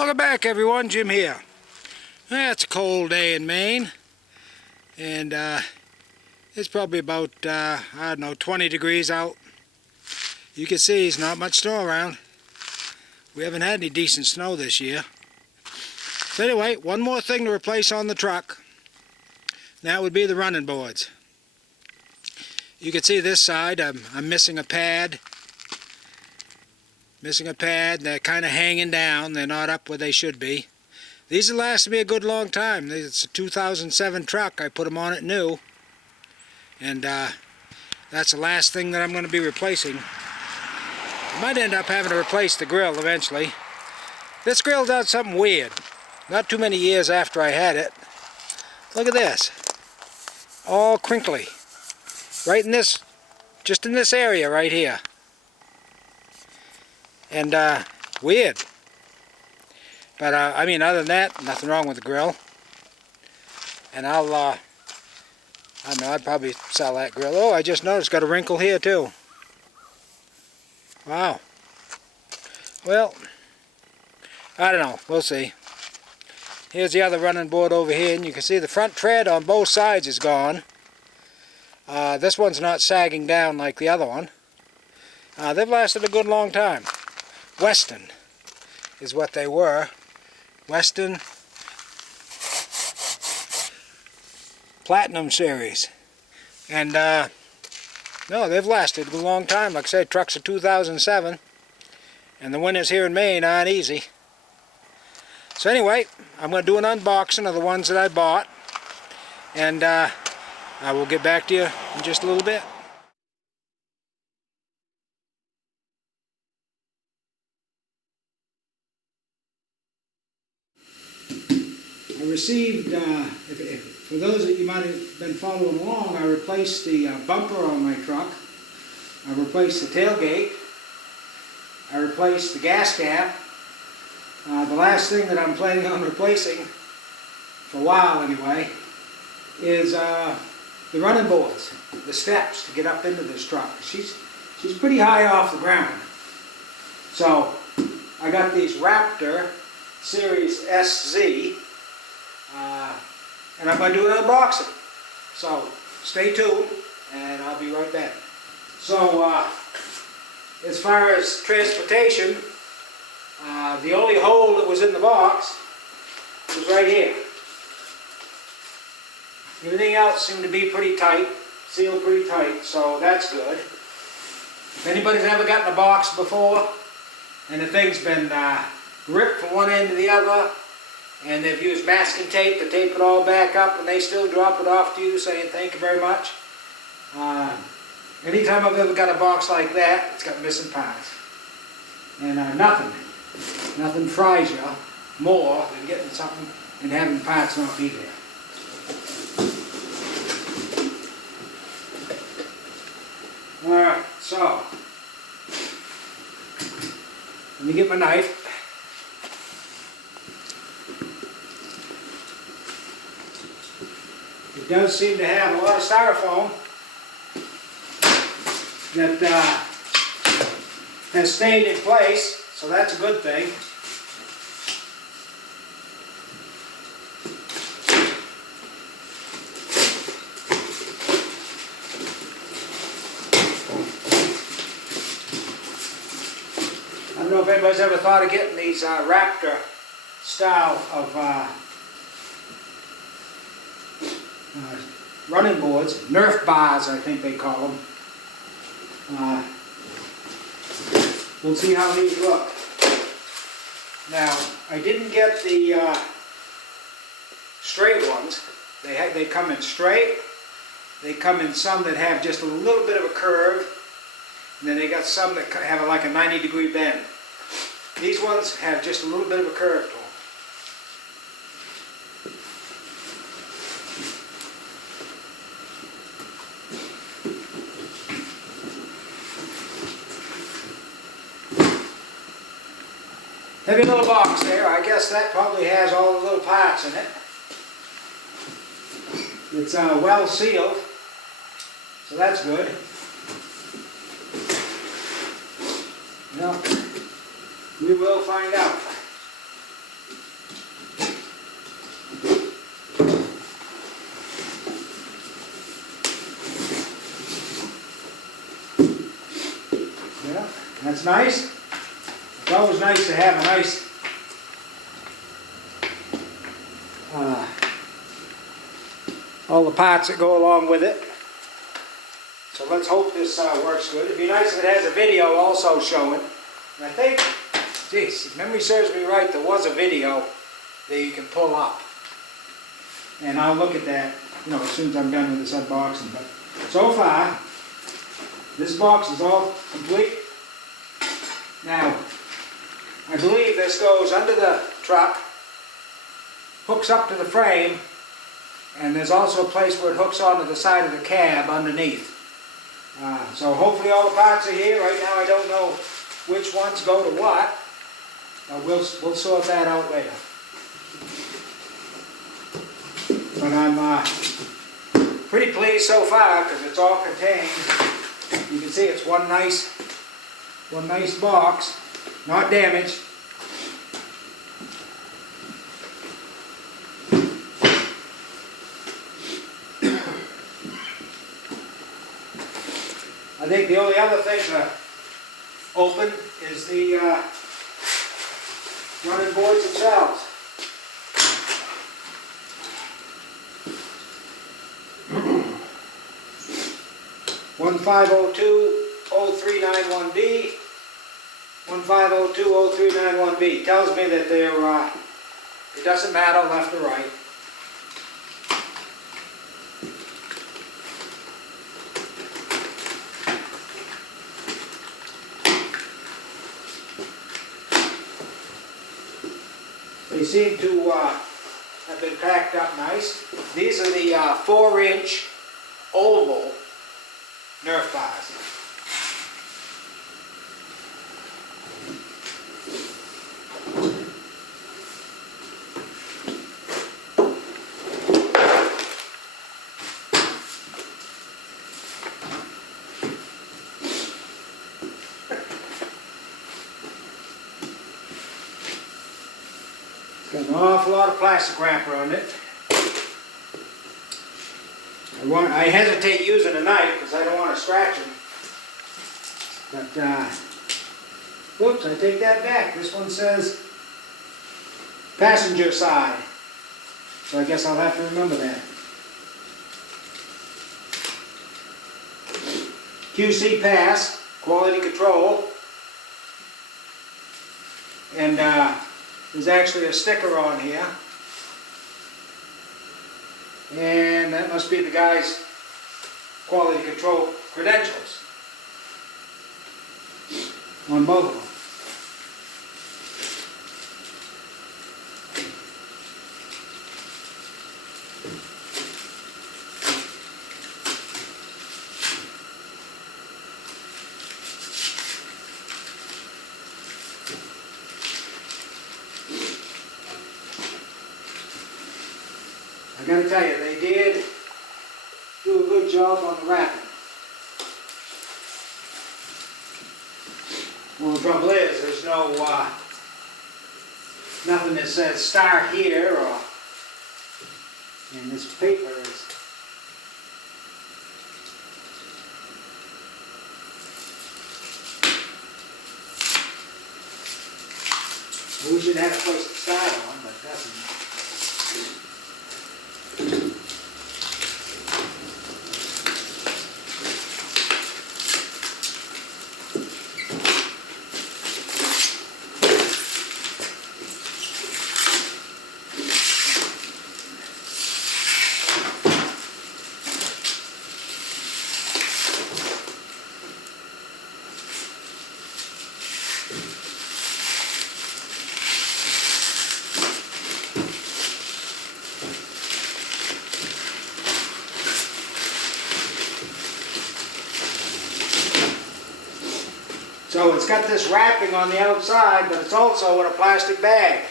Welcome back, everyone. Jim here. It's a cold day in Maine, and it's probably about, I don't know, 20 degrees out. You can see there's not much snow around. We haven't had any decent snow this year. So anyway, one more thing to replace on the truck. That would be the running boards. You can see this side, I'm missing a pad. They're kind of hanging down. They're not up where they should be. These have lasted me a good long time. It's a 2007 truck. I put them on it new. And that's the last thing that I'm going to be replacing. I might end up having to replace the grill eventually. This grill does something weird. Not too many years after I had it. Look at this. All crinkly. Right in this, just in this area right here. And weird. But I mean, other than that, nothing wrong with the grill. And I don't know, I'd probably sell that grill. Oh, I just noticed, got a wrinkle here too. Wow. Well, I don't know, we'll see. Here's the other running board over here, and you can see the front tread on both sides is gone. This one's not sagging down like the other one. They've lasted a good long time. Weston is what they were. Weston Platinum Series. And no, they've lasted a long time. Like I said, trucks are 2007. And the winters here in Maine aren't easy. So anyway, I'm going to do an unboxing of the ones that I bought. And I will get back to you in just a little bit. I received, for those that you might have been following along, I replaced the bumper on my truck. I replaced the tailgate. I replaced the gas cap. The last thing that I'm planning on replacing, for a while anyway, is the running boards, the steps to get up into this truck. She's pretty high off the ground. So I got these Raptor Series SZ. And I'm going to do an unboxing. So stay tuned and I'll be right back. So as far as transportation, the only hole that was in the box was right here. Everything else seemed to be pretty tight, sealed pretty tight, so that's good. If anybody's ever gotten a box before and the thing's been ripped from one end to the other, and they've used masking tape to tape it all back up, and they still drop it off to you saying thank you very much. Anytime I've ever got a box like that, it's got missing parts. And nothing fries you more than getting something and having parts not be there. Alright, so let me get my knife. It does seem to have a lot of styrofoam that has stayed in place, so that's a good thing. I don't know if anybody's ever thought of getting these Raptor style of running boards, Nerf bars I think they call them. We'll see how these look. Now, I didn't get the straight ones. They come in straight. They come in some that have just a little bit of a curve. And then they got some that have like a 90-degree bend. These ones have just a little bit of a curve to them. Heavy little box there. I guess that probably has all the little parts in it. It's well sealed, so that's good. Well, we will find out. That's nice. It's always nice to have a nice all the parts that go along with it. So let's hope this works good. It'd be nice if it has a video also showing. And I think, geez, if memory serves me right, there was a video that you can pull up. And I'll look at that, you know, as soon as I'm done with this unboxing. But so far, this box is all complete. Now, I believe this goes under the truck, hooks up to the frame, and there's also a place where it hooks onto the side of the cab underneath. So hopefully all the parts are here. Right now I don't know which ones go to what. We'll sort that out later. But I'm pretty pleased so far because it's all contained. You can see it's one nice box, not damaged. I think the only other thing to open is the running boards themselves. One 1502-0391B, 1502-0391B. Tells me that they're, it doesn't matter left or right. They seem to have been packed up nice. These are the 4-inch oval Nerf bars. Got an awful lot of plastic wrap around it. I hesitate using a knife because I don't want to scratch them. But, whoops, I take that back. This one says passenger side. So I guess I'll have to remember that. QC pass, quality control. And there's actually a sticker on here. And that must be the guy's quality control credentials on both of them. I gotta tell you, they did do a good job on the wrapping. Well, the trouble is, there's no, nothing that says start here, or, and this paper is, I wish it had a place to start on, but it doesn't. So it's got this wrapping on the outside, but it's also in a plastic bag.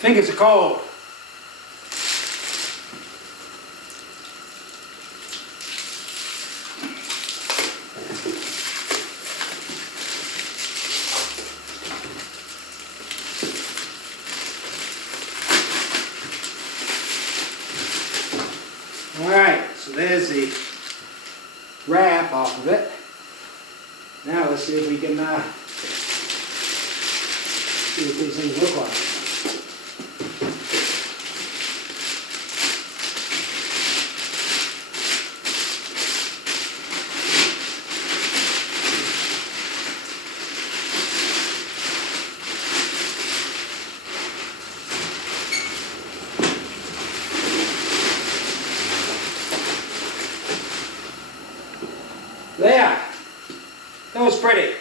Fingers are cold. Alright, so there's the wrap off of it. Now let's see if we can see what these things look like. There! That was pretty.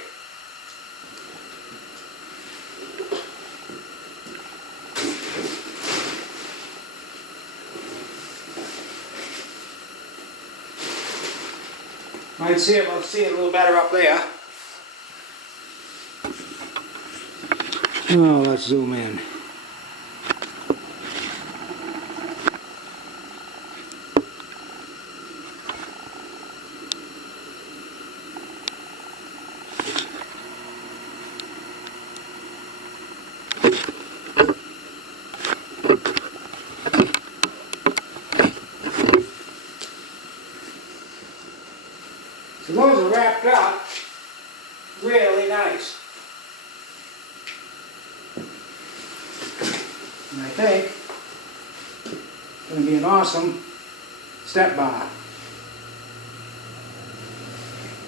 Might see it, we'll see it a little better up there. Oh, let's zoom in. So those are wrapped up really nice. And I think it's going to be an awesome step bar.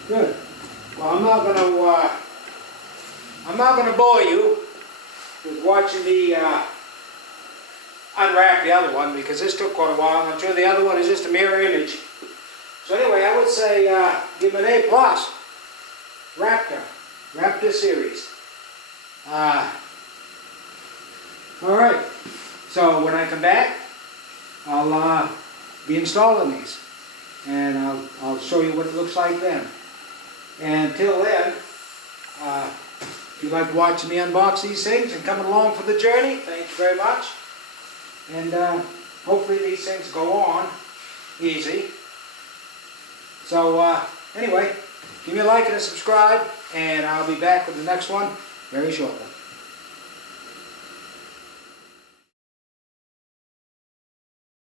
Good. Well, I'm not going to bore you with watching me unwrap the other one, because this took quite a while. I'm sure the other one is just a mirror image. So anyway, I would say give him an A+. Raptor series. Alright, so when I come back, I'll be installing these. And I'll show you what it looks like then. And till then, if you'd like to watch me unbox these things and coming along for the journey, thank you very much. And hopefully these things go on easy. So anyway, give me a like and a subscribe, and I'll be back with the next one very shortly.